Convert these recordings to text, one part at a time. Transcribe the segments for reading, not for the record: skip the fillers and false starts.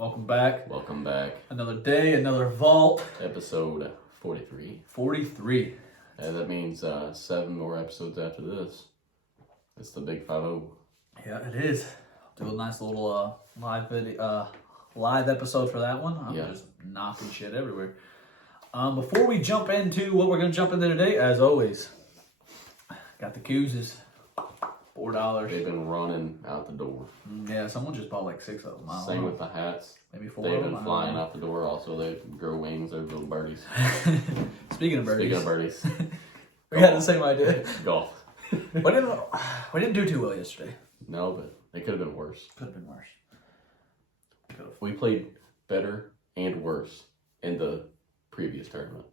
Welcome back. Welcome back. Another day, another vault. Episode 43. 43. And that means 7 more episodes after this. It's the big 5-0. Yeah, it is. Do a nice little live episode for that one. I'm just knocking shit everywhere. Before we jump into what we're going to jump into today, as always, got the koozies. $4. They've been running out the door. Yeah, someone just bought like 6 of them. Same with the hats. Maybe 4 They've of them. been flying out the door. Also, they grow wings. They're little birdies. Speaking of birdies. We had the same idea. Golf. We didn't do too well yesterday. No, but they could have been worse. Could have been worse. We played better and worse in the previous tournament.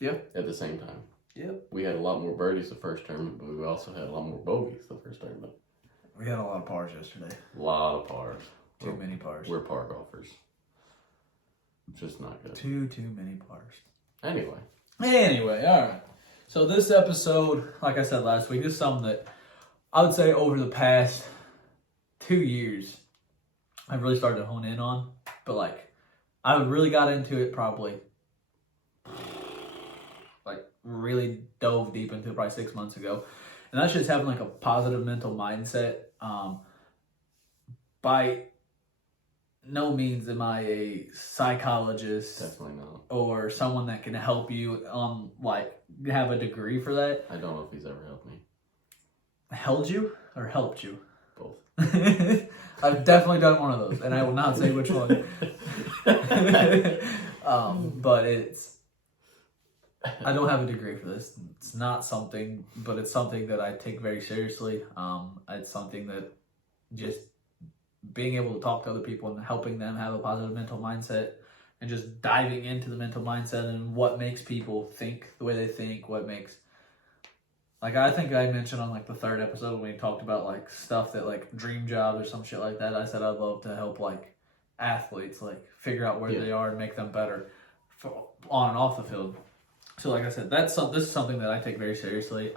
Yep. At the same time. Yep. We had a lot more birdies the first tournament, but we also had a lot more bogeys the first tournament. We had a lot of pars yesterday. A lot of pars. Too many pars. We're par golfers. Just not good. Too many pars. Anyway, all right. So this episode, like I said last week, is something that I would say over the past 2 years, I've really started to hone in on. But like, I really got into it probably, like really dove deep into it probably 6 months ago. And that's just having like a positive mental mindset. By no means am I a psychologist. definitely not. Or someone that can help you, like have a degree for that. I don't know if he's ever helped me. Held you or helped you? Both. I've definitely done one of those, and I will not say which one. But I don't have a degree for this. It's not something, but it's something that I take very seriously. It's something that just being able to talk to other people and helping them have a positive mental mindset and just diving into the mental mindset and what makes people think the way they think, what makes, like I think I mentioned on like the 3rd episode when we talked about like stuff that like dream jobs or some shit like that. I said I'd love to help like athletes like figure out where they are and make them better on and off the field. So like I said, this is something that I take very seriously.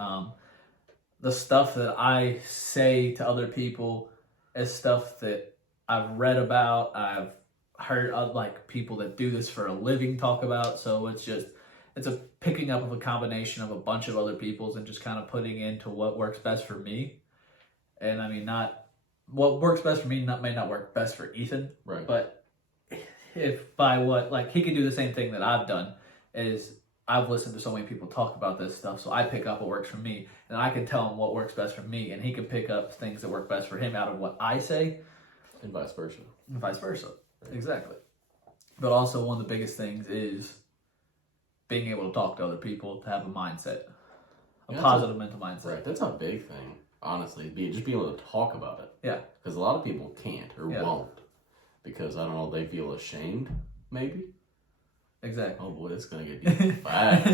The stuff that I say to other people is stuff that I've read about, I've heard of like people that do this for a living talk about. So it's a picking up of a combination of a bunch of other people's and just kind of putting into what works best for me. And I mean, not what works best for me may not work best for Ethan, Right. But if by what, like he could do the same thing that I've done is I've listened to so many people talk about this stuff. So I pick up what works for me and I can tell him what works best for me and he can pick up things that work best for him out of what I say. And vice versa. And vice versa. Right. Exactly. But also one of the biggest things is being able to talk to other people, to have a mindset, a positive mental mindset. Right. That's a big thing, honestly. Just being able to talk about it. Yeah. Because a lot of people can't or won't. Because, I don't know, they feel ashamed, maybe. Exactly. Oh boy, it's going to get deep fast.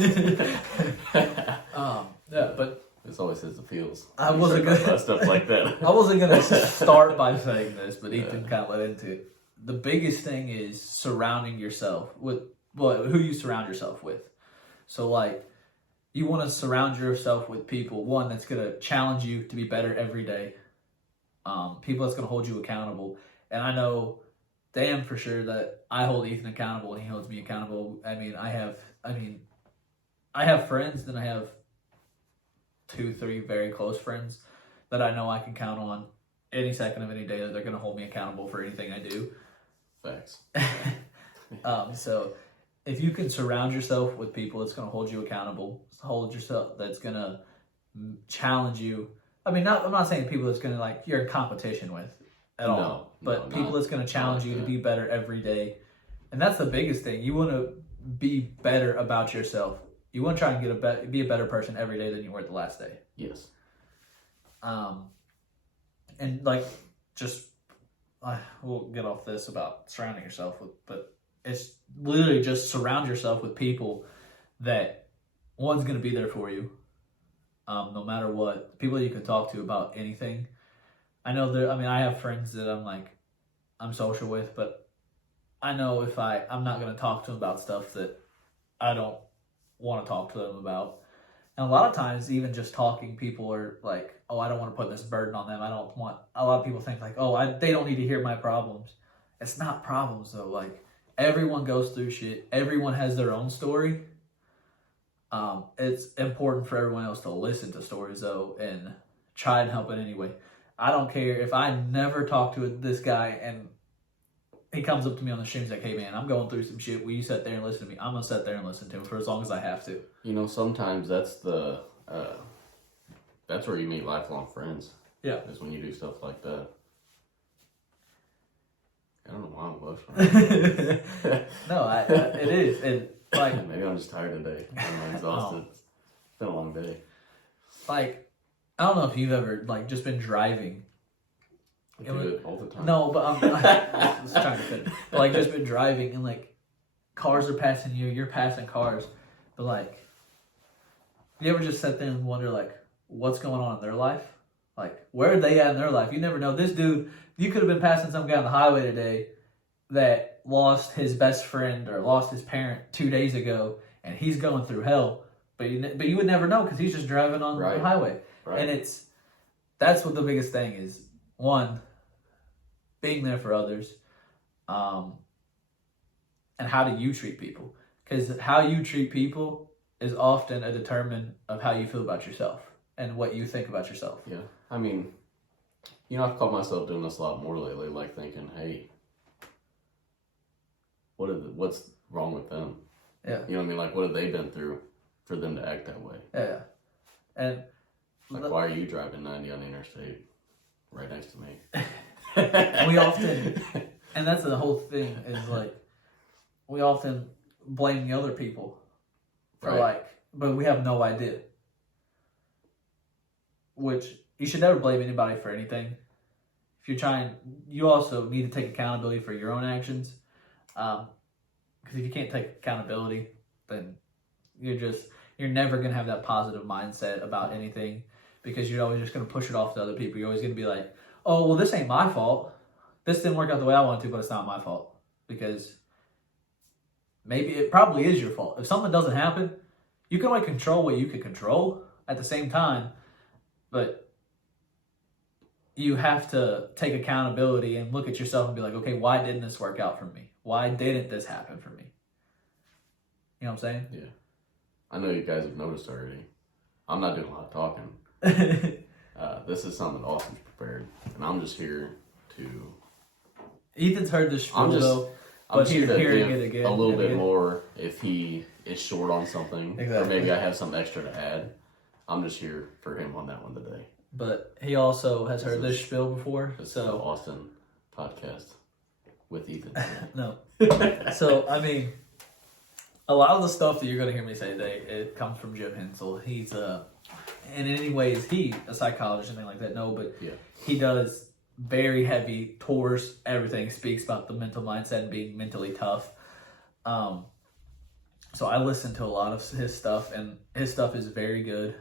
Yeah, but it's always says the feels. I wasn't gonna stuff like that. I wasn't gonna start by saying this, but Ethan kind of led into it. The biggest thing is surrounding yourself with who you surround yourself with. So like, you want to surround yourself with people, one that's gonna challenge you to be better every day. People that's gonna hold you accountable, and I know damn for sure that I hold Ethan accountable and he holds me accountable. I have friends, and I have 2-3 very close friends that I know I can count on any second of any day that they're going to hold me accountable for anything I do. Facts. So if you can surround yourself with people that's going to hold you accountable, that's going to challenge you. I mean, I'm not saying people that's going to like you're in competition with at all, but people that's going to challenge you to be better every day. And that's the biggest thing. You want to be better about yourself. You want to try and be a better person every day than you were the last day. Yes. And like, we'll get off this about surrounding yourself with, but it's literally just surround yourself with people that one's going to be there for you, no matter what. People you can talk to about anything. I know I have friends that I'm social with, but I know if I'm not going to talk to them about stuff that I don't want to talk to them about. And a lot of times, even just talking, people are like, oh, I don't want to put this burden on them. A lot of people think like, oh, they don't need to hear my problems. it's not problems though. Like everyone goes through shit. Everyone has their own story. It's important for everyone else to listen to stories though and try and help in any way. I don't care if I never talk to this guy and he comes up to me on the stream, he's like, "Hey man, I'm going through some shit. Will you sit there and listen to me?" I'm gonna sit there and listen to him for as long as I have to. You know, sometimes that's the that's where you meet lifelong friends. Yeah. Is when you do stuff like that. I don't know why I'm emotional. No, it is, and like maybe I'm just tired today. I'm exhausted. It's been a long day. like I don't know if you've ever like just been driving. I do it all the time. No, but I'm just trying to finish. But, like just been driving and like cars are passing you, you're passing cars, but like you ever just sit there and wonder like what's going on in their life? Like where are they at in their life? You never know. This dude, you could have been passing some guy on the highway today that lost his best friend or lost his parent 2 days ago, and he's going through hell. But you would never know because he's just driving on the highway. Right. And that's what the biggest thing is. One, being there for others, and how do you treat people? Because how you treat people is often a determinant of how you feel about yourself and what you think about yourself. Yeah, I mean, you know, I've caught myself doing this a lot more lately, like thinking, hey, what's wrong with them? Yeah. You know what I mean? Like, what have they been through for them to act that way? Yeah. And like, why are you driving 90 on the interstate right next to me? we often, and that's the whole thing, is like, we often blame the other people for but we have no idea. Which, you should never blame anybody for anything. If you're trying, you also need to take accountability for your own actions. Because if you can't take accountability, then you're never going to have that positive mindset about anything, because you're always just going to push it off to other people. You're always going to be like, oh, well, this ain't my fault. This didn't work out the way I wanted to, but it's not my fault. Because maybe it probably is your fault. If something doesn't happen, you can only control what you can control at the same time, but you have to take accountability and look at yourself and be like, okay, why didn't this work out for me? Why didn't this happen for me? You know what I'm saying? Yeah. I know you guys have noticed already. I'm not doing a lot of talking. This is something Austin's prepared, and I'm just here to... Ethan's heard this spiel, though, but hearing it again. A little bit more if he is short on something, or maybe I have something extra to add. I'm just here for him on that one today. But he also has heard this spiel before, This is the Austin podcast with Ethan. No. So, I mean, a lot of the stuff that you're going to hear me say today, it comes from Jim Hensel. He's, and in any ways, a psychologist and anything like that, no, but yeah. He does very heavy tours, everything, speaks about the mental mindset and being mentally tough. So I listen to a lot of his stuff, and his stuff is very good.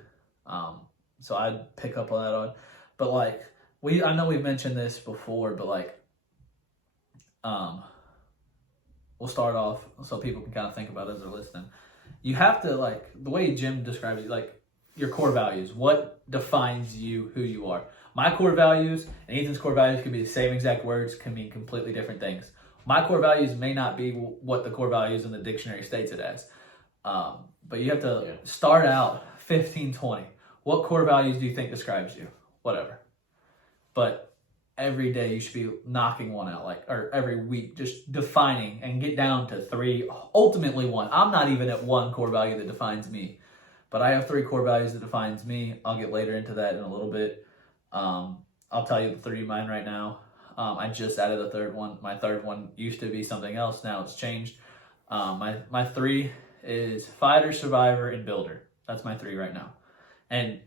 So I'd pick up on that on, but like, I know we've mentioned this before, but like, we'll start off so people can kind of think about it as they're listening. You have to, like, the way Jim describes it, like, your core values. What defines you, who you are? My core values and Ethan's core values can be the same exact words, can mean completely different things. My core values may not be what the core values in the dictionary states it as. But you have to start out 15, 20. What core values do you think describes you? Whatever. But every day you should be knocking one out, or every week, just defining and get down to 3, ultimately 1. I'm not even at 1 core value that defines me, but I have 3 core values that defines me. I'll get later into that in a little bit. I'll tell you the 3 of mine right now. I just added a 3rd one. My 3rd one used to be something else. Now it's changed. My 3 is fighter, survivor, and builder. That's my 3 right now. And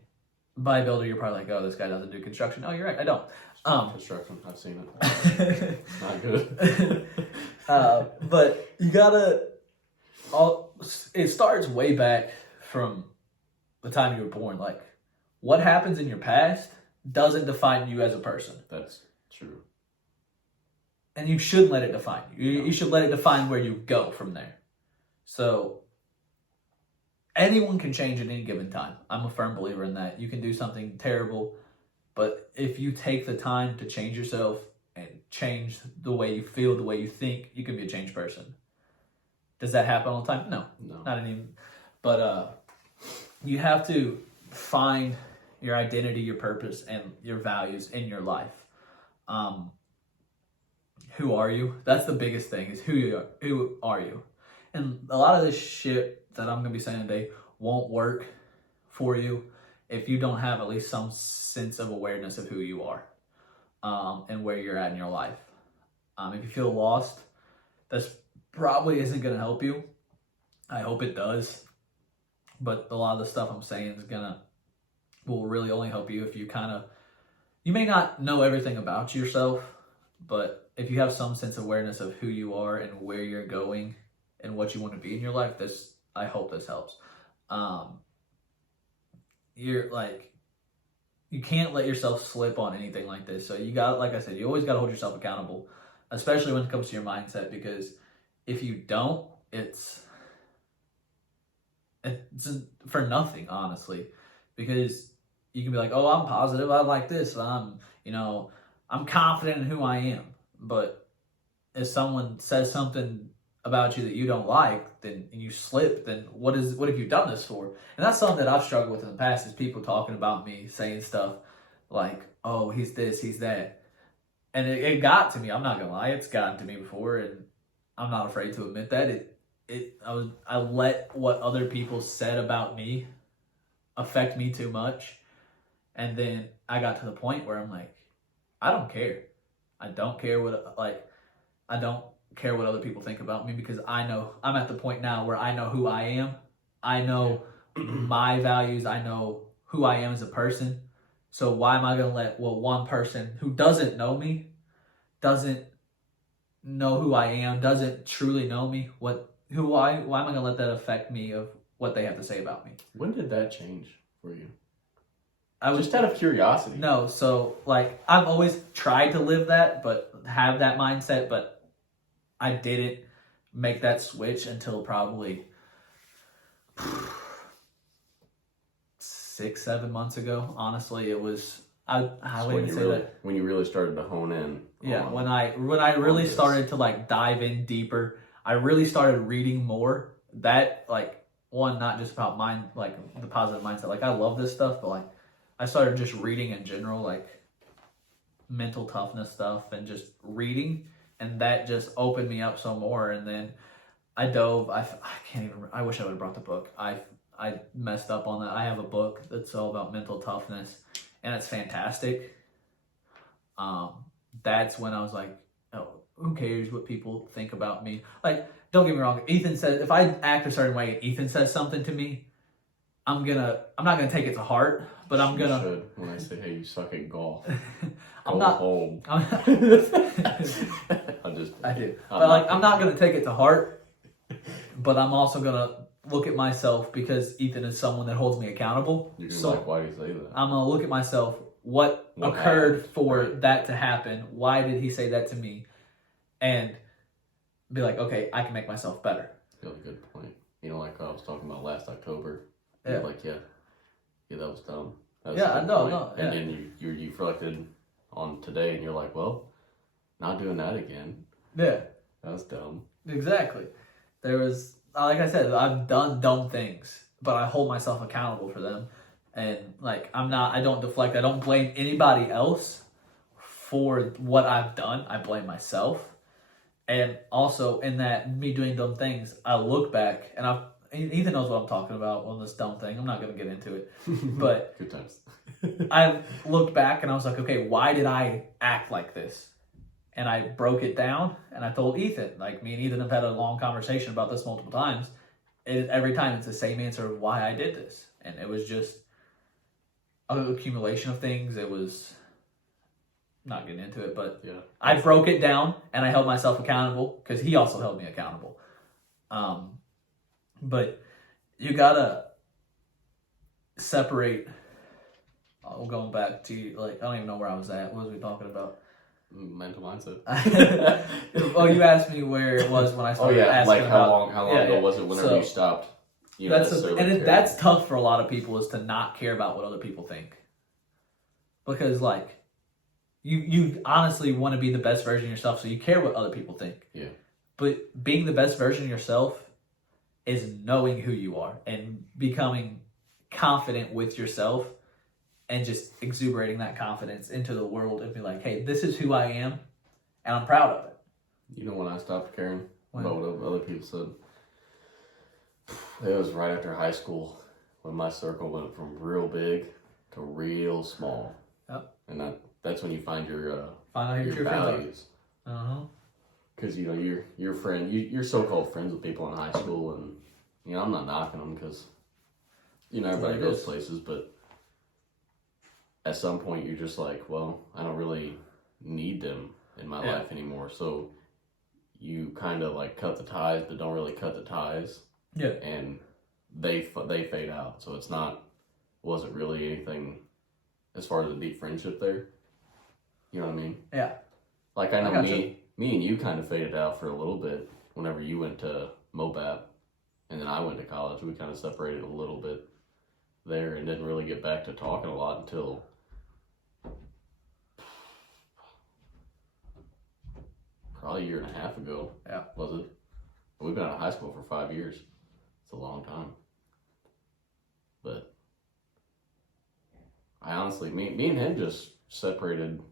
by builder, you're probably like, oh, this guy doesn't do construction. Oh, you're right, I don't. Construction, I've seen it. It's not good. But you gotta, it starts way back from the time you were born. Like, what happens in your past doesn't define you as a person. That's true. And you shouldn't let it define you. You should let it define where you go from there. So, anyone can change at any given time. I'm a firm believer in that. You can do something terrible, but if you take the time to change yourself and change the way you feel, the way you think, you can be a changed person. Does that happen all the time? No. Not any. But you have to find your identity, your purpose, and your values in your life. Who are you? That's the biggest thing, is who are you? And a lot of this shit that I'm going to be saying today won't work for you if you don't have at least some sense of awareness of who you are, and where you're at in your life. If you feel lost, this probably isn't going to help you. I hope it does. But a lot of the stuff I'm saying will really only help you if you you may not know everything about yourself, but if you have some sense of awareness of who you are and where you're going and what you want to be in your life, I hope this helps. You can't let yourself slip on anything like this. So you like I said, you always got to hold yourself accountable, especially when it comes to your mindset, because if you don't, it's for nothing, honestly, because you can be like, oh, I'm positive, I like this, I'm confident in who I am. But if someone says something about you that you don't like, then and you slip, then what have you done this for? And that's something that I've struggled with in the past, is people talking about me, saying stuff like, oh, he's this, he's that. And it got to me. I'm not gonna lie, it's gotten to me before, and I'm not afraid to admit that. I let what other people said about me affect me too much. And then I got to the point where I'm like, I don't care. I don't care what other people think about me, because I know I'm at the point now where I know who I am. I know my values. I know who I am as a person. So why am I going to let one person who doesn't know me, doesn't know who I am, doesn't truly know me, why am I going to let that affect me of what they have to say about me? When did that change for you? Just out of curiosity. No, so I've always tried to live that, but have that mindset, but I didn't make that switch until probably 6-7 months ago. Honestly, it was I wouldn't say that when you really started to hone in. Yeah, when I really started to dive in deeper, I really started reading more. That one, not just about mind, the positive mindset. I love this stuff, but I started just reading in general, mental toughness stuff, and just reading, and that just opened me up so more. And then I dove. I can't even. I wish I would have brought the book. I messed up on that. I have a book that's all about mental toughness, and it's fantastic. That's when I was like, oh, who cares what people think about me? Don't get me wrong. Ethan says, if I act a certain way and Ethan says something to me, I'm not gonna take it to heart, but I'm gonna. You should. When I say, hey, you suck at golf. I'm not home. I do. I'm not gonna take it to heart, but I'm also gonna look at myself, because Ethan is someone that holds me accountable. You're gonna why do you say that? I'm gonna look at myself. What occurred happened? For that to happen? Why did he say that to me? And be like, okay, I can make myself better. That's a good point. I was talking about last October. Yeah. That was dumb. No. And then you reflected on today, and you're like, well, not doing that again. Yeah. That was dumb. Exactly. There was, like I said, I've done dumb things, but I hold myself accountable for them. And I don't deflect. I don't blame anybody else for what I've done. I blame myself. And also in that me doing dumb things, I look back, and Ethan knows what I'm talking about on this dumb thing. I'm not going to get into it, but good times. I looked back and I was like, okay, why did I act like this? And I broke it down, and I told Ethan. Me and Ethan have had a long conversation about this multiple times. Every time it's the same answer of why I did this, and it was just an accumulation of things. It was not getting into it, but yeah, I broke it down, and I held myself accountable, because he also held me accountable. But you gotta separate. Going back to I don't even know where I was at. What was we talking about? Mental mindset. Well, you asked me where it was when I started asking how long ago was it whenever you stopped? That's tough for a lot of people, is to not care about what other people think. Because You honestly want to be the best version of yourself, so you care what other people think. Yeah. But being the best version of yourself is knowing who you are and becoming confident with yourself and just exuberating that confidence into the world and be like, hey, this is who I am and I'm proud of it. You know when I stopped caring When? about what other people said? It was right after high school when my circle went from real big to real small. Yep. And that's when you find your Find out who your true friends values. are. Uh-huh. Because your friend, you're so-called friends with people in high school, and I'm not knocking them because everybody goes places, but at some point you're just like, well, I don't really need them in my life anymore. So you kind of like cut the ties, but don't really cut the ties. Yeah. And they fade out. So wasn't really anything as far as a deep friendship there. You know what I mean? Yeah. Like I know me and you kind of faded out for a little bit whenever you went to MOBAP, and then I went to college. We kind of separated a little bit there and didn't really get back to talking a lot until probably a year and a half ago. Yeah. Was it? We've been out of high school for 5 years. It's a long time. But I honestly, me and him just separated.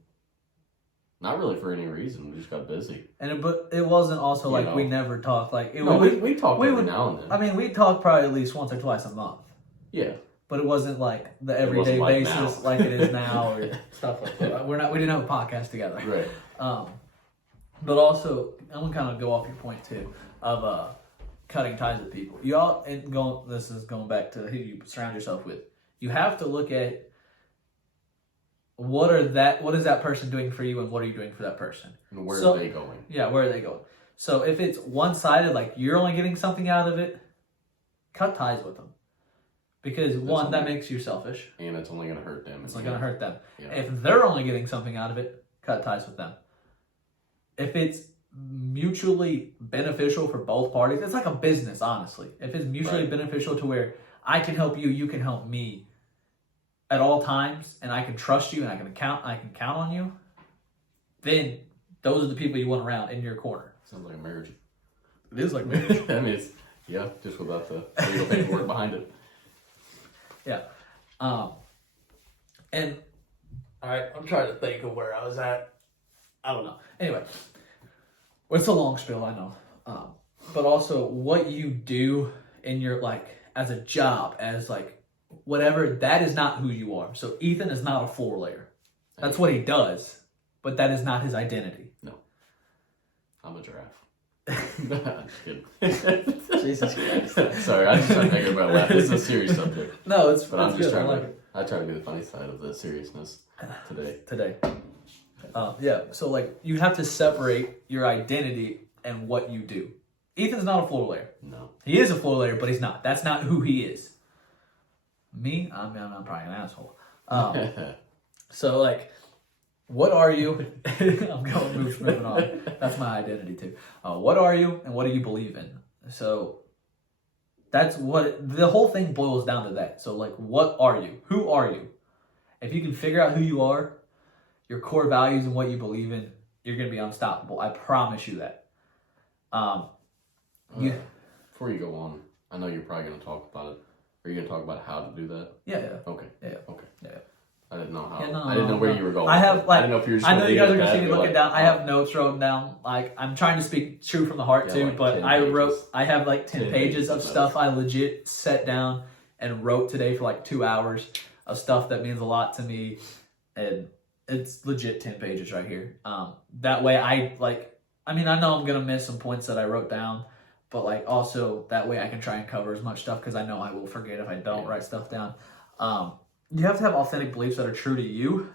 Not really for any reason. We just got busy. But it wasn't also like we never talked. Like we talked every now and then. I mean, we talked probably at least once or twice a month. Yeah. But it wasn't like the everyday basis like it is now or stuff like that. We didn't have a podcast together. Right. But also, I'm gonna kind of go off your point too of cutting ties with people. This is going back to who you surround yourself with. You have to look at what is that person doing for you and what are you doing for that person? And where are they going? Yeah, where are they going? So if it's one-sided, like you're only getting something out of it, cut ties with them. Because that makes you selfish. And it's only going to hurt them. It's only going to hurt them. Yeah. If they're only getting something out of it, cut ties with them. If it's mutually beneficial for both parties, it's like a business, honestly. If it's mutually beneficial to where I can help you, you can help me at all times, and I can trust you and I can count on you, then those are the people you want around in your corner. Sounds like a marriage. It is like marriage. I mean, just without the legal paperwork behind it. Yeah. And all right, I'm trying to think of where I was at. I don't know. Anyway, it's a long spiel, I know. But also what you do in your as a job, as whatever, that is not who you are. So Ethan is not a floor layer. That's what he does, but that is not his identity. No. I'm a giraffe. Just kidding. Jesus Christ. Sorry, I just started thinking about that. This is a serious subject. No, it's But I'm just good. trying I try to be the funny side of the seriousness today. Yeah, so you have to separate your identity and what you do. Ethan's not a floor layer. No. He is a floor layer, but he's not. That's not who he is. Me, I'm probably an asshole. So what are you? I'm going moving on. That's my identity too. What are you and what do you believe in? So that's what the whole thing boils down to that. So what are you? Who are you? If you can figure out who you are, your core values and what you believe in, you're going to be unstoppable. I promise you that. Before you go on, I know you're probably going to talk about it. Are you going to talk about how to do that? Yeah. Okay. Yeah. Okay. Yeah. I didn't know how. Yeah, no, I didn't know where you were going. I have I didn't know if you were just I know you guys are going to see me looking looking down. I have notes written down. I'm trying to speak true from the heart too, but 10 I have 10 10 pages of pages stuff I legit sat down and wrote today for 2 hours of stuff that means a lot to me, and it's legit 10 pages right here. That way I know I'm going to miss some points that I wrote down, but also that way I can try and cover as much stuff because I know I will forget if I don't write stuff down. You have to have authentic beliefs that are true to you.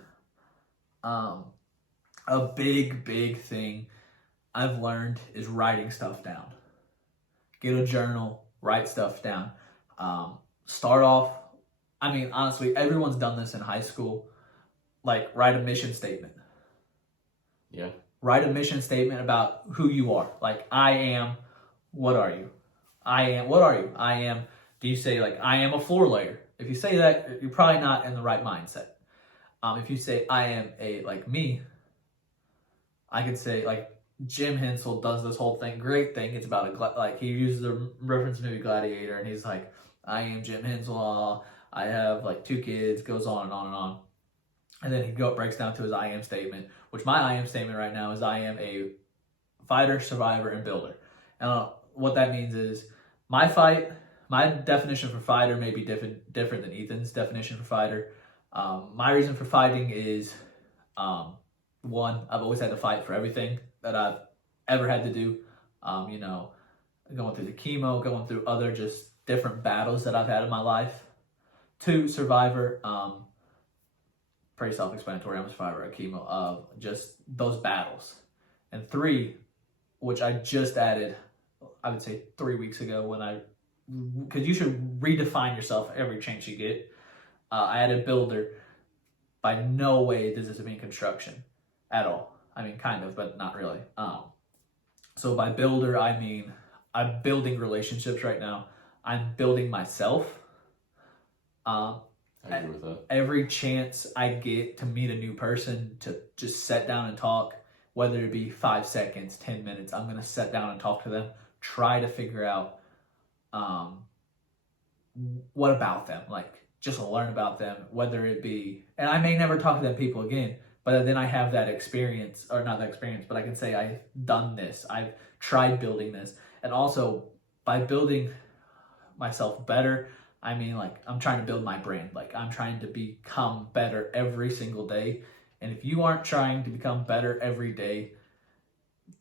A big thing I've learned is writing stuff down. Get a journal, write stuff down. Start off, honestly, everyone's done this in high school. Write a mission statement. Yeah. Write a mission statement about who you are. I am, what are you? I am, what are you? I am, do you say I am a floor layer? If you say that, you're probably not in the right mindset. If you say I am me, I could say like Jim Hensel does this whole thing, great thing. It's about like he uses the reference movie Gladiator, and he's like, I am Jim Hensel. I have like 2 kids. Goes on and on and on. And then he breaks down to his I am statement, which my I am statement right now is I am a fighter, survivor, and builder. And what that means is my definition for fighter may be different than Ethan's definition for fighter. My reason for fighting is, one, I've always had to fight for everything that I've ever had to do. You know, going through the chemo, going through other just different battles that I've had in my life. 2, survivor. Pretty self-explanatory. I'm a survivor of chemo, of just those battles. And 3, which I just added, I would say 3 weeks ago because you should redefine yourself every chance you get. I added builder. By no way does this mean construction at all. I mean, kind of, but not really. So by builder, I mean, I'm building relationships right now. I'm building myself. I agree with that. Every chance I get to meet a new person, to just sit down and talk, whether it be 5 seconds, 10 minutes, I'm going to sit down and talk to them, try to figure out what about them, like just learn about them, whether it be, and I may never talk to them people again, but then I have that experience, or not that experience, but I can say I've done this, I've tried building this. And also by building myself better, I mean, like, I'm trying to build my brand. Like, I'm trying to become better every single day. And if you aren't trying to become better every day,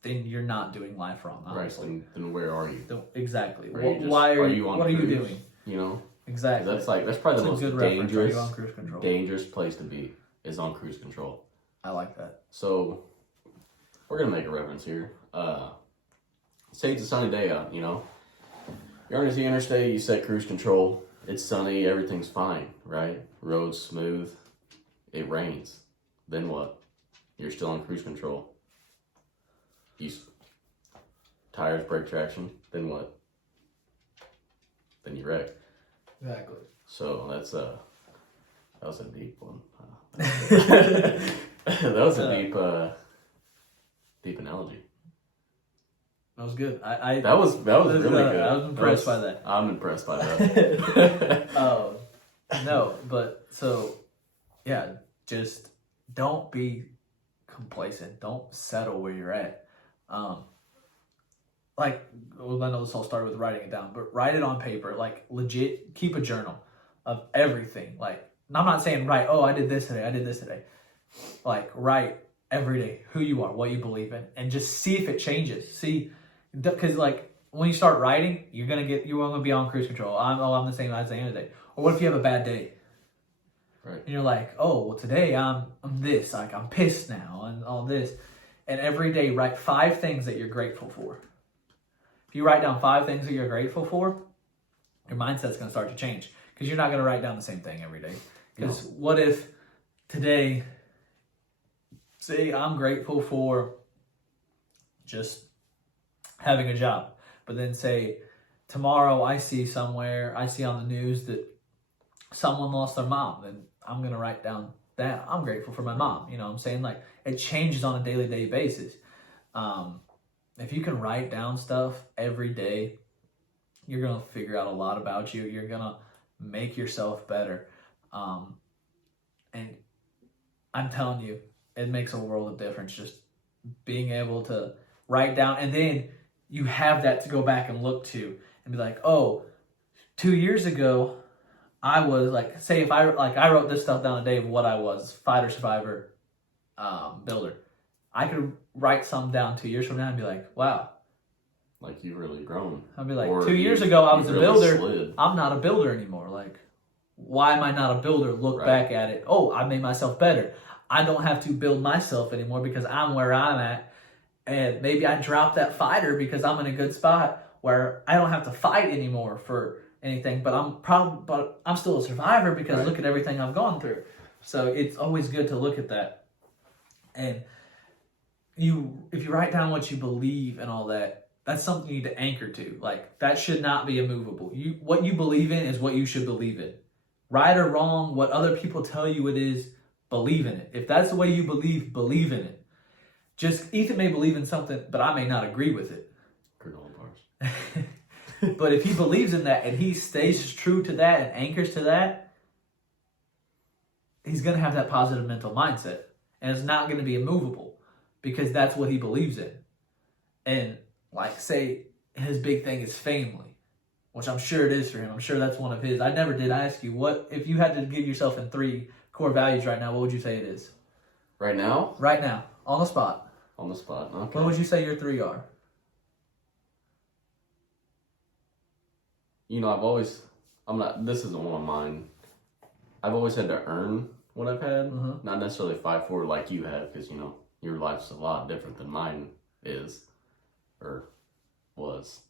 then you're not doing life wrong, honestly. Right, then where are you? Exactly. What are you doing? You know? Exactly. That's probably the most dangerous place to be, is on cruise control. I like that. So, we're going to make a reference here. Say it's a sunny day out, you know? You're on the interstate, you set cruise control. It's sunny, everything's fine, right? Road's smooth. It rains. Then what? You're still on cruise control. Tires, brake traction. Then what? Then you wreck. Exactly. So that was a deep one. That was a deep analogy. That was good. That was really good. I was impressed by that. I'm impressed by that. No, but so, yeah, just don't be complacent. Don't settle where you're at. I know this all started with writing it down, but write it on paper. Like, legit, keep a journal of everything. Like, I'm not saying write, I did this today. Like, write every day who you are, what you believe in, and just see if it changes. See, because like when you start writing, you're gonna be on cruise control. I'm the same as the end of the day. Or what if you have a bad day? Right. And you're like, today I'm this, like I'm pissed now and all this. And every day write 5 things that you're grateful for. If you write down 5 things that you're grateful for, your mindset's gonna start to change. Because you're not gonna write down the same thing every day. Because what if today, say I'm grateful for just having a job, but then say tomorrow I see on the news that someone lost their mom, then I'm going to write down that I'm grateful for my mom. You know what I'm saying? Like, it changes on a daily basis. If you can write down stuff every day, you're going to figure out a lot about you. You're going to make yourself better. And I'm telling you, it makes a world of difference just being able to write down, and then you have that to go back and look to and be like, 2 years ago, I was like, say if I wrote this stuff down today of what I was, fighter, survivor, builder. I could write some down 2 years from now and be like, wow. Like, you've really grown. I'd be like, 2 years ago I was a builder. Slid. I'm not a builder anymore. Like, why am I not a builder? Look back at it. I made myself better. I don't have to build myself anymore because I'm where I'm at. And maybe I dropped that fighter because I'm in a good spot where I don't have to fight anymore for anything. But I'm still a survivor because look at everything I've gone through. So it's always good to look at that. And if you write down what you believe and all that, that's something you need to anchor to. Like, that should not be immovable. What you believe in is what you should believe in. Right or wrong, what other people tell you it is, believe in it. If that's the way you believe in it. Just Ethan may believe in something, but I may not agree with it. Granola bars. But if he believes in that and he stays true to that and anchors to that, he's going to have that positive mental mindset. And it's not going to be immovable because that's what he believes in. And like, say his big thing is family, which I'm sure it is for him. I'm sure that's one of his. I never did ask you, what if you had to give yourself in 3 core values right now, what would you say it is? Right now? Right now, on the spot. On the spot. Okay. What would you say your 3 are? You know, this isn't one of mine. I've always had to earn what I've had, not necessarily fight for it like you have, because, you know, your life's a lot different than mine is, or was.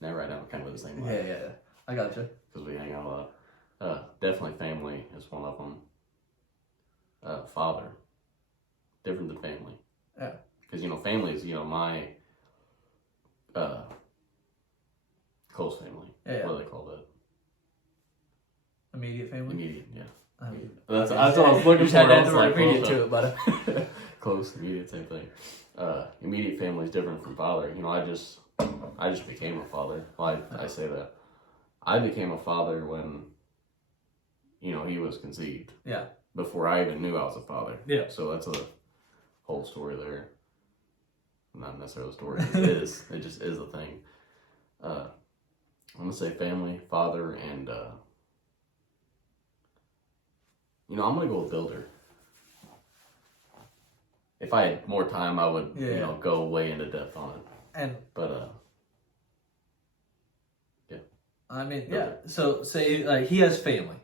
Now, right now, we're kind of the same life. Yeah. I gotcha. Because we hang out a lot. Definitely family is one of them. Father. Different than family. Yeah. Because, you know, family is, you know, my close family. Yeah. What do they call that? Immediate family? Immediate, yeah. That's what I was looking just for. had to I add was the word like, immediate close to it, but close, immediate, same thing. Immediate family is different from father. You know, I just became a father. Well, I say that. I became a father when, you know, he was conceived. Yeah. Before I even knew I was a father. Yeah. So that's a whole story there. Not necessarily a story. It is. It just is a thing. I'm going to say family, father, and, you know, I'm going to go with builder. If I had more time, I would, you know, go way into depth on it. But, yeah. I mean, yeah. So, say, like, he has family.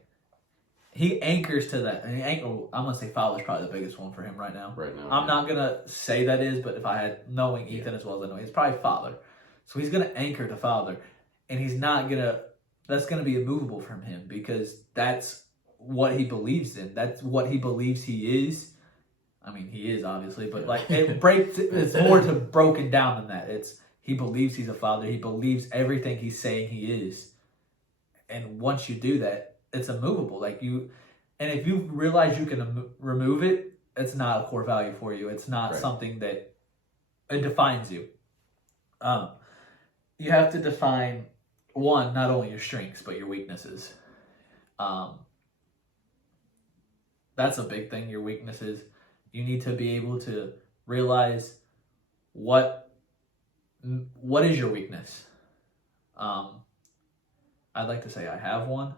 He anchors to that. And I'm going to say father's probably the biggest one for him right now. Right now. I'm not going to say that is, but if I had, knowing Ethan as well as I know, it's probably father. So he's going to anchor to father. And he's not going to, that's going to be immovable from him because that's what he believes in. That's what he believes he is. I mean, he is obviously, but like it's more to broken down than that. It's he believes he's a father. He believes everything he's saying he is. And once you do that, it's immovable. Like and if you realize you can remove it, it's not a core value for you. It's not something that it defines you. You have to define one, not only your strengths, but your weaknesses. That's a big thing, your weaknesses. You need to be able to realize what is your weakness. I'd like to say I have one,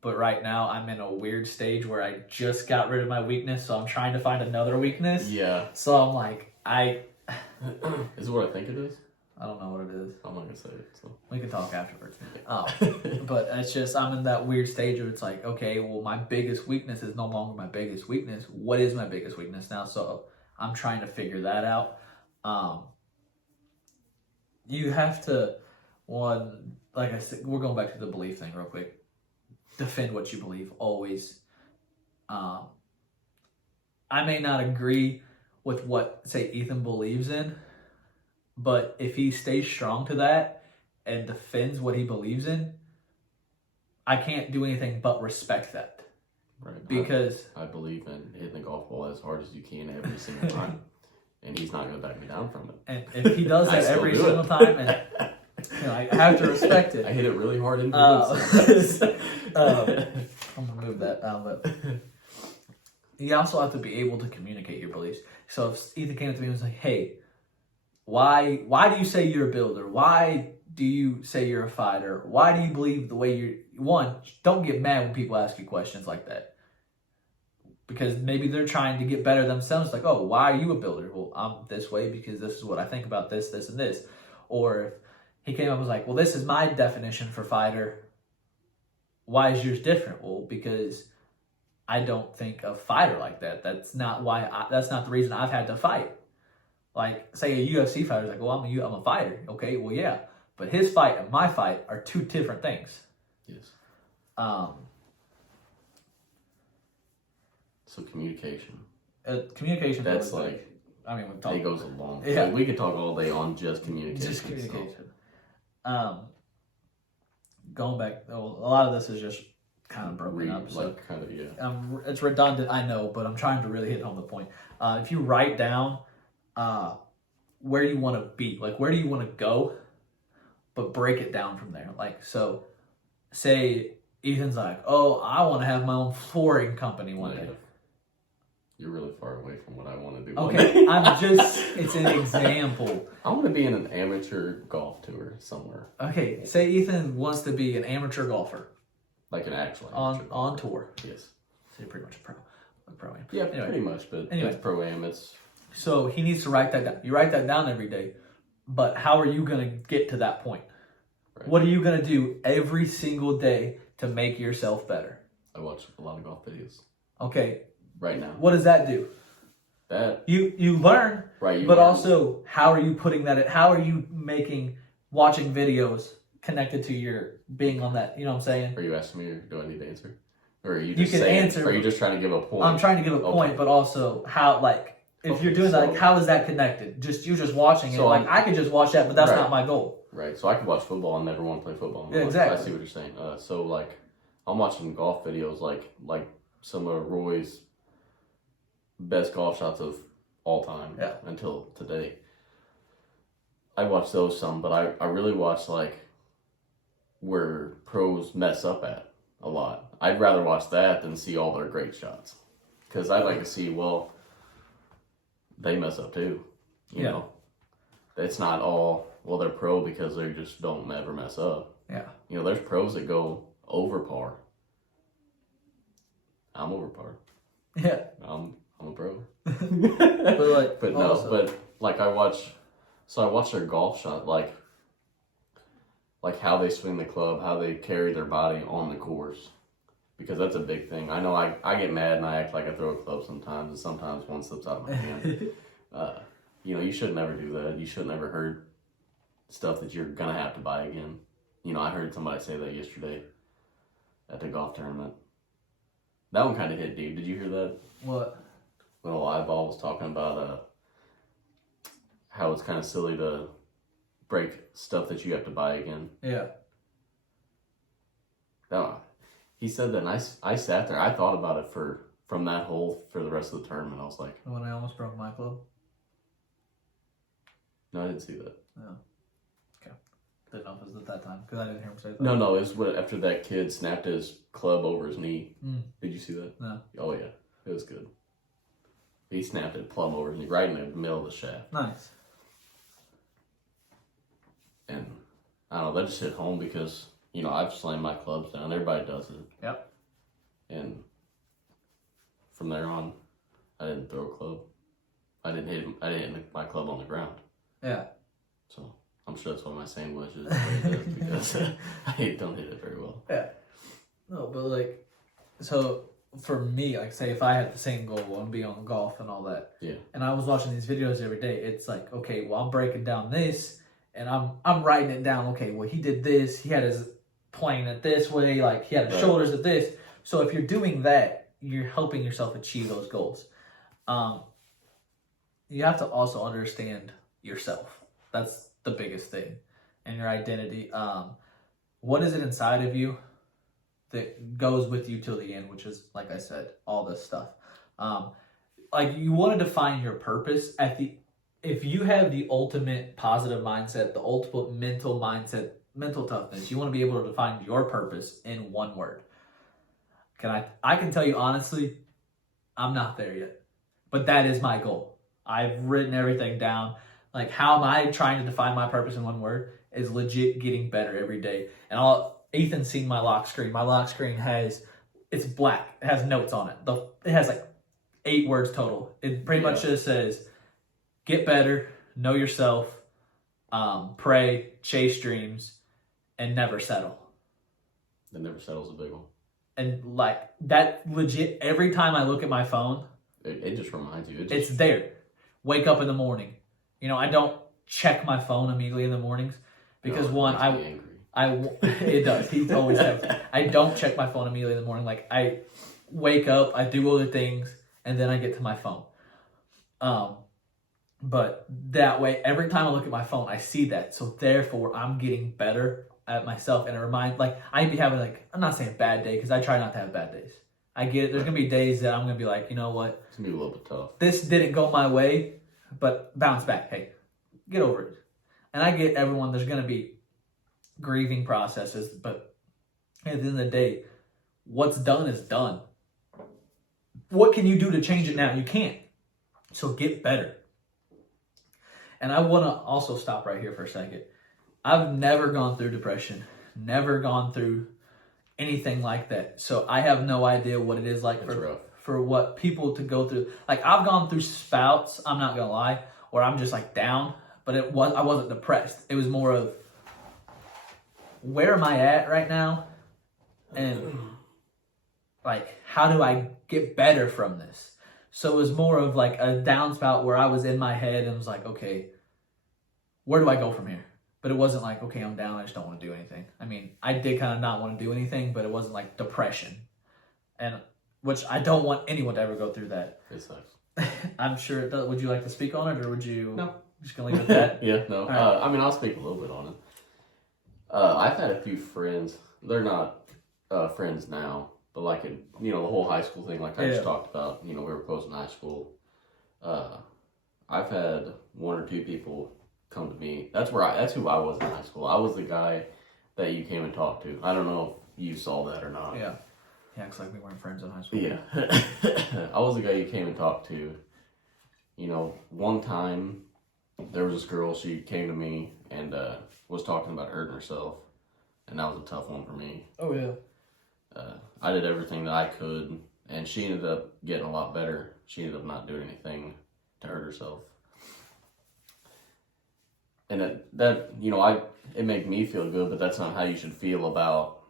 but right now I'm in a weird stage where I just got rid of my weakness, so I'm trying to find another weakness. Yeah. So I'm like, Is it what I think it is? I don't know what it is. I'm not gonna say it. So. We can talk afterwards. But it's just, I'm in that weird stage where it's like, okay, well, my biggest weakness is no longer my biggest weakness. What is my biggest weakness now? So I'm trying to figure that out. You have to, one, like I said, we're going back to the belief thing real quick. Defend what you believe, always. I may not agree with what, say, Ethan believes in, but if he stays strong to that and defends what he believes in, I can't do anything but respect that. Right. Because I believe in hitting the golf ball as hard as you can every single time. And he's not going to back me down from it. And if he does that every single time, and you know, I have to respect it. I hit it really hard into the I'm going to move that down, but you also have to be able to communicate your beliefs. So if Ethan came up to me and was like, hey, why do you say you're a builder? Why do you say you're a fighter? Why do you believe the way you're... One, don't get mad when people ask you questions like that. Because maybe they're trying to get better themselves. Like, oh, why are you a builder? Well, I'm this way because this is what I think about this, this, and this. Or if he came up and was like, well, this is my definition for fighter. Why is yours different? Well, because I don't think of fighter like that. That's not that's not the reason I've had to fight. Like, say a UFC fighter is like, well, I'm a fighter. Okay, well, yeah. But his fight and my fight are two different things. Yes. So communication. Communication. That's like, I mean, it goes along. Yeah. Like, we could talk all day on just communication. Just communication. Going back, a lot of this is just kind of broken up. So like, kind of, yeah. It's redundant, I know, but I'm trying to really hit home the point. If you write down where you want to be, like where do you want to go, but break it down from there. Like, so say Ethan's like, oh, I want to have my own flooring company one day. You're really far away from what I want to do. Okay, it's an example. I want to be in an amateur golf tour somewhere. Okay, say Ethan wants to be an amateur golfer. Like an actual on tour. Yes. So you're pretty much a pro am. Yeah, anyway, pretty much, but anyway, it's pro am. So he needs to write that down. You write that down every day, but how are you going to get to that point? Right. What are you going to do every single day to make yourself better? I watch a lot of golf videos. Okay. Right now. What does that do? That. You learn. Right. But also, how are you putting that in? How are you making watching videos connected to your being on that? You know what I'm saying? Are you asking me, or do I need to answer? Or are you just answer? Or are you just trying to give a point? I'm trying to give a point, but also how, like, if you're doing that, like, how is that connected? You're just watching it. Like, I could just watch that, but that's not my goal. Right. So I could watch football and never want to play football. Yeah, exactly. I see what you're saying. So like, I'm watching golf videos, like some of Roy's best golf shots of all time. Yeah. Until today. I watch those some, but I really watch like where pros mess up at a lot. I'd rather watch that than see all their great shots, because I'd like to see, well, they mess up too. You know, it's not all, well, they're pro because they just don't ever mess up. Yeah. You know, there's pros that go over par. I'm over par. Yeah. I'm a pro. But I watch their golf shot, like how they swing the club, how they carry their body on the course, because that's a big thing. I know I get mad and I act like I throw a club sometimes, and sometimes one slips out of my hand. You know, you should never do that. You should never hurt stuff that you're gonna have to buy again. You know, I heard somebody say that yesterday at the golf tournament. That one kind of hit deep. Did you hear that? What? Little eyeball was talking about how it's kind of silly to break stuff that you have to buy again. Yeah. No, he said that, and I sat there. I thought about it from that hole for the rest of the tournament. I was like, when I almost broke my club. No, I didn't see that. No. Okay. Didn't know if it was at that time, because I didn't hear him say that. No, it was after that kid snapped his club over his knee. Did you see that? No. Oh yeah, it was good. He snapped it plumb over his knee, right in the middle of the shaft. Nice. And I don't know, that just hit home because, you know, I've slammed my clubs down. Everybody does it. Yep. And from there on, I didn't throw a club. I didn't hit my club on the ground. Yeah. So I'm sure that's why my sandwich is the way it is, because I don't hit it very well. Yeah. No, but like, so for me, like, say if I had the same goal and be on golf and all that, yeah, and I was watching these videos every day, it's like, okay, well, I'm breaking down this, and I'm writing it down. Okay, well, he did this. He had his plane at this way. Like, he had his shoulders at this. So if you're doing that, you're helping yourself achieve those goals. You have to also understand yourself. That's the biggest thing, and your identity. What is it inside of you that goes with you till the end, which is, like I said, all this stuff. Like, you want to define your purpose if you have the ultimate positive mindset, the ultimate mental mindset, mental toughness, you want to be able to define your purpose in one word. I can tell you honestly, I'm not there yet, but that is my goal. I've written everything down. Like, how am I trying to define my purpose in one word is legit getting better every day. And Ethan's seen my lock screen. My lock screen it's black. It has notes on it. It has like 8 words total. It pretty much just says, get better, know yourself, pray, chase dreams, and never settle. The never settle's a big one. And like, that legit, every time I look at my phone, it just reminds you. It's there. Wake up in the morning. You know, I don't check my phone immediately in the mornings because it does. He always has. I don't check my phone immediately in the morning. Like, I wake up, I do other things, and then I get to my phone. But that way, every time I look at my phone, I see that. So therefore, I'm getting better at myself, and it reminds, like, I'd be having, like, I'm not saying a bad day because I try not to have bad days. I get it. There's gonna be days that I'm gonna be like, you know what? It's gonna be a little bit tough. This didn't go my way, but bounce back. Hey, get over it. And I get everyone, there's going to be grieving processes, but at the end of the day, what's done is done. What can you do to change it now? You can't. So get better. And I want to also stop right here for a second. I've never gone through depression, never gone through anything like that. So I have no idea what it is like for what people to go through. Like, I've gone through spouts, I'm not going to lie, where I'm just like down, but I wasn't depressed. It was more of, where am I at right now? And like, how do I get better from this? So it was more of like a downspout where I was in my head and was like, okay, where do I go from here? But it wasn't like, okay, I'm down, I just don't want to do anything. I mean, I did kind of not want to do anything, but it wasn't like depression. And which I don't want anyone to ever go through that. It sucks. I'm sure it does. Would you like to speak on it, or would you? No. Just gonna leave it at that? Yeah, no. Right. I mean, I'll speak a little bit on it. I've had a few friends. They're not friends now, but like in, the whole high school thing, like I just talked about. We were close in high school. I've had one or two people come to me. That's who I was in high school. I was the guy that you came and talked to. I don't know if you saw that or not. Yeah. Yeah, it's like we weren't friends in high school. Yeah. I was the guy you came and talked to. One time there was this girl, she came to me and was talking about hurting herself. And that was a tough one for me. Oh, yeah. I did everything that I could, and she ended up getting a lot better. She ended up not doing anything to hurt herself. And it made me feel good, but that's not how you should feel about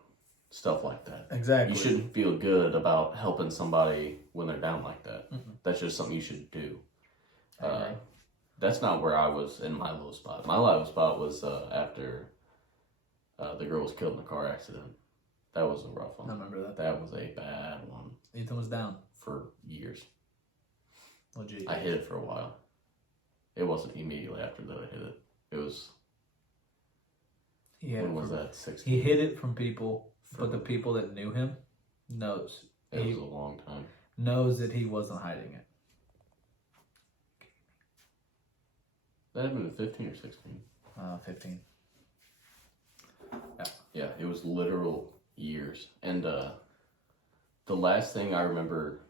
stuff like that. Exactly. You shouldn't feel good about helping somebody when they're down like that. Mm-hmm. That's just something you should do. I agree. That's not where I was in my low spot. My low spot was after the girl was killed in a car accident. That was a rough one. I remember that. That was a bad one Ethan was down. for years. Legit. I hid it for a while. It wasn't immediately after that I hid it. It was, when was that? 16? He hid it from people, but the people that knew him knows. It was a long time. Knows that he wasn't hiding it. That had been 15 or 16. 15. Yeah, it was literal years. And the last thing I remember,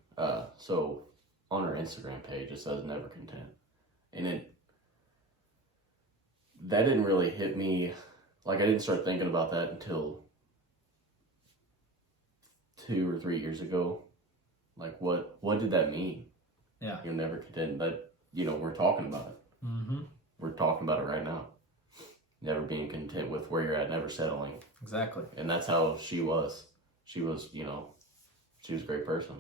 so on her Instagram page, it says never content. And that didn't really hit me. Like, I didn't start thinking about that until 2 or 3 years ago. Like, what did that mean? Yeah. You're never content. But, we're talking about it. Mm-hmm. We're talking about it right now. Never being content with where you're at, never settling. Exactly. And And that's how she was. She was, she was a great person.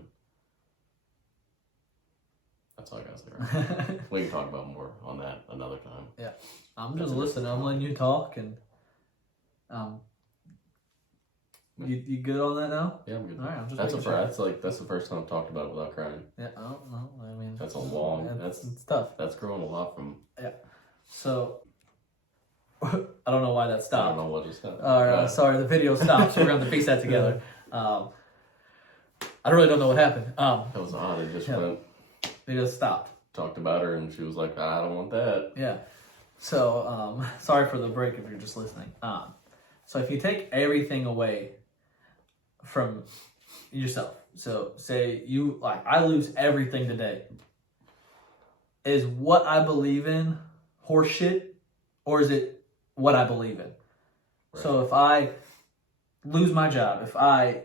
That's all I gotta say right now. We can talk about more on that another time. Yeah. I'm just listening. I'm letting you talk, and you good on that now? Yeah, I'm good. All right, I'm just That's making sure. that's the first time I've talked about it without crying. Yeah, I don't know. I mean, That's a long. it's tough. That's growing a lot from. So I don't know why that I stopped. don't know what just happened. All right, sorry, the video stopped, so we're going to piece that together. I really don't know what happened. That was odd. It just went. It just stopped. Talked about her, and she was like, "I don't want that." Yeah. So, sorry for the break if you're just listening. So if you take everything away from yourself, so say I lose everything today. Is what I believe in horseshit, or is it what I believe in? Right. So if I lose my job, if I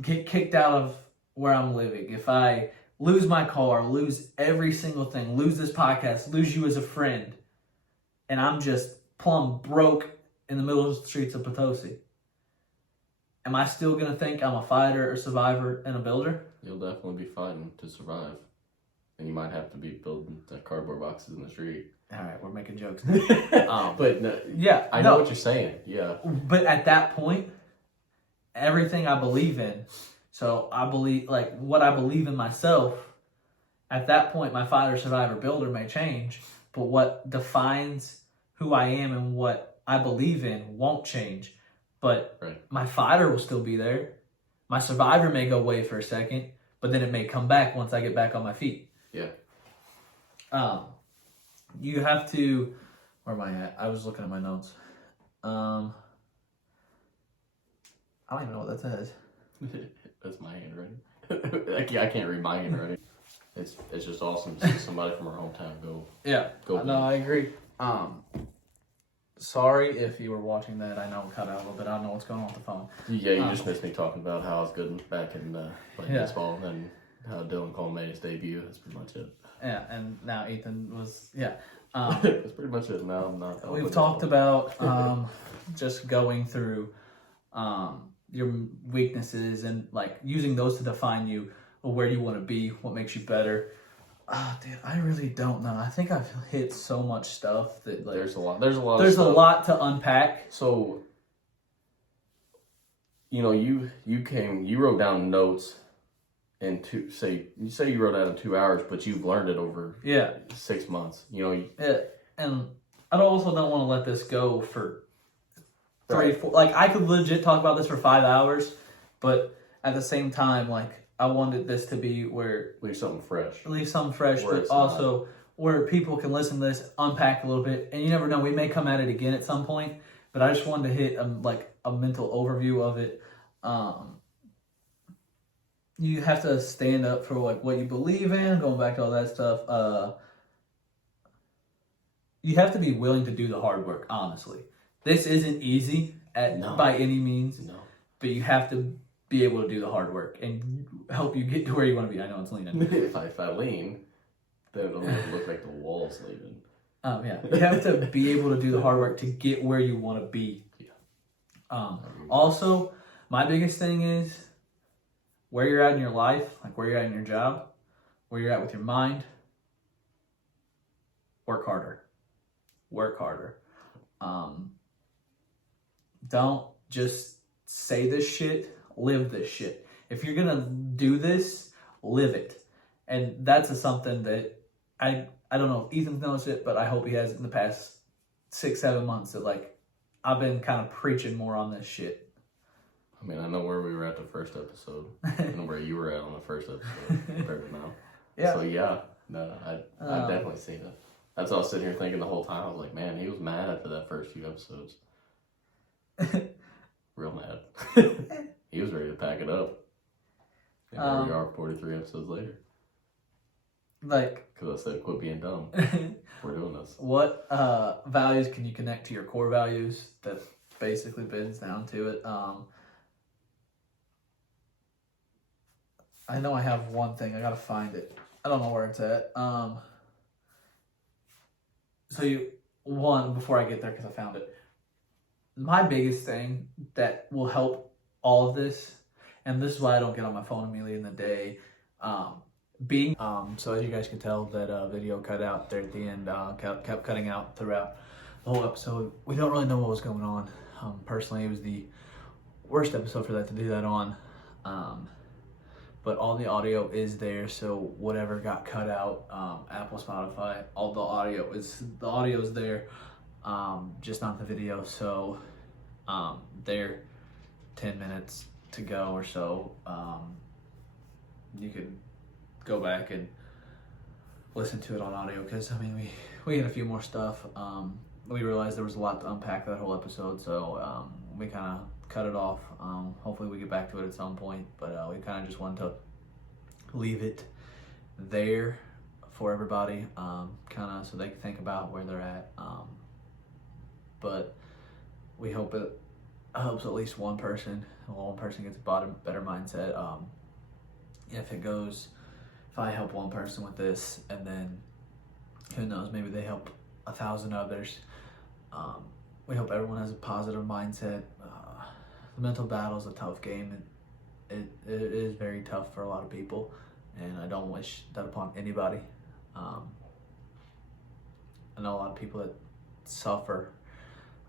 get kicked out of where I'm living, if I lose my car, lose every single thing, lose this podcast, lose you as a friend, and I'm just plumb broke in the middle of the streets of Potosi, am I still going to think I'm a fighter, a survivor, and a builder? You'll definitely be fighting to survive. And you might have to be building the cardboard boxes in the street. All right, we're making jokes. But no, yeah, I know what you're saying. Yeah. But at that point, everything I believe in, so I believe, like, what I believe in myself, at that point, my fighter, survivor, builder may change, but what defines who I am and what I believe in won't change. But my fighter will still be there. My survivor may go away for a second, but then it may come back once I get back on my feet. Yeah. You have to. Where am I at? I was looking at my notes. I don't even know what that says. That's my handwriting. I can't read my handwriting. It's just awesome to see somebody from our hometown go. Yeah. Go. No, I agree. Sorry if you were watching that. I know it cut out a little bit. I don't know what's going on with the phone. Yeah, you just missed me talking about how I was good back in playing Yeah. baseball, and how Dylan Cole made his debut. That's pretty much it. Yeah, and now Ethan was That's pretty much it. Now I'm not. We've talked about just going through your weaknesses and like using those to define you, where you want to be, what makes you better. Dude, I really don't know. I think I've hit so much stuff that like There's a lot. There's a lot. there's of stuff. a lot to unpack. So, you know, you wrote down notes in you say you wrote that in 2 hours, but you've learned it over Yeah, 6 months. You know, yeah, and I also don't want to let this go for 3, Right. 4. Like I could legit talk about this for 5 hours, but at the same time, like I wanted this to be where leave something fresh. at least something fresh, Where but it's also where people can listen to this, unpack a little bit, and you never know, we may come at it again at some point. But I just wanted to hit like a mental overview of it. You have to stand up for like what you believe in. Going back to all that stuff, you have to be willing to do the hard work. Honestly, this isn't easy by any means, No. but you have to be able to do the hard work and help you get to where you want to be. I know it's leaning. if I lean, then it'll look like the wall's leaning. Yeah, you have to be able to do the hard work to get where you want to be. Yeah. Also, my biggest thing is where you're at in your life, like where you're at in your job, where you're at with your mind. Work harder. Work harder. Don't just say this shit. Live this shit. If you're gonna do this, live it. And that's something that I don't know if Ethan's noticed it, but I hope he has in the past 6-7 months that like I've been kind of preaching more on this shit. I mean, I know where we were at the first episode and where you were at on the first episode compared to now. Yeah. So yeah, no, I definitely see that. That's what I was sitting here thinking the whole time. I was like, man, he was mad after that first few episodes. Real mad. He was ready to pack it up. And here we are 43 episodes later. Like, Because I said, quit being dumb. We're doing this. what values can you connect to your core values? That basically bends down to it. I know I have one thing. I gotta find it. I don't know where it's at. Before I get there, because I found it. My biggest thing that will help all of this, and this is why I don't get on my phone immediately in the day, so as you guys can tell, that video cut out there at the end, kept cutting out throughout the whole episode. We don't really know what was going on. Personally, it was the worst episode for that to do that on. But all the audio is there, so whatever got cut out, Apple, Spotify, all the audio is there, just not the video. So there, 10 minutes to go or so. You could go back and listen to it on audio, because I mean we had a few more stuff. We realized there was a lot to unpack that whole episode, so we kind of cut it off. Hopefully we get back to it at some point, but we kind of just wanted to leave it there for everybody, kind of so they can think about where they're at. But we hope it helps at least one person gets a better mindset. If I help one person with this, and then who knows, maybe they help 1,000 others. We hope everyone has a positive mindset. The mental battle is a tough game, and it is very tough for a lot of people, and I don't wish that upon anybody. I know a lot of people that suffer.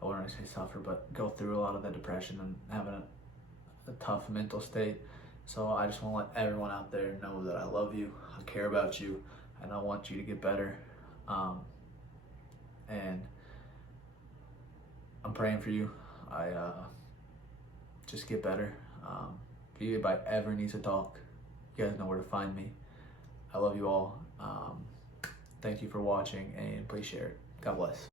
I wouldn't really say suffer, but go through a lot of the depression and having a tough mental state. So I just want to let everyone out there know that I love you, I care about you, and I want you to get better. And I'm praying for you. Just get better. If anybody ever needs to talk, you guys know where to find me. I love you all. Thank you for watching, and please share it. God bless.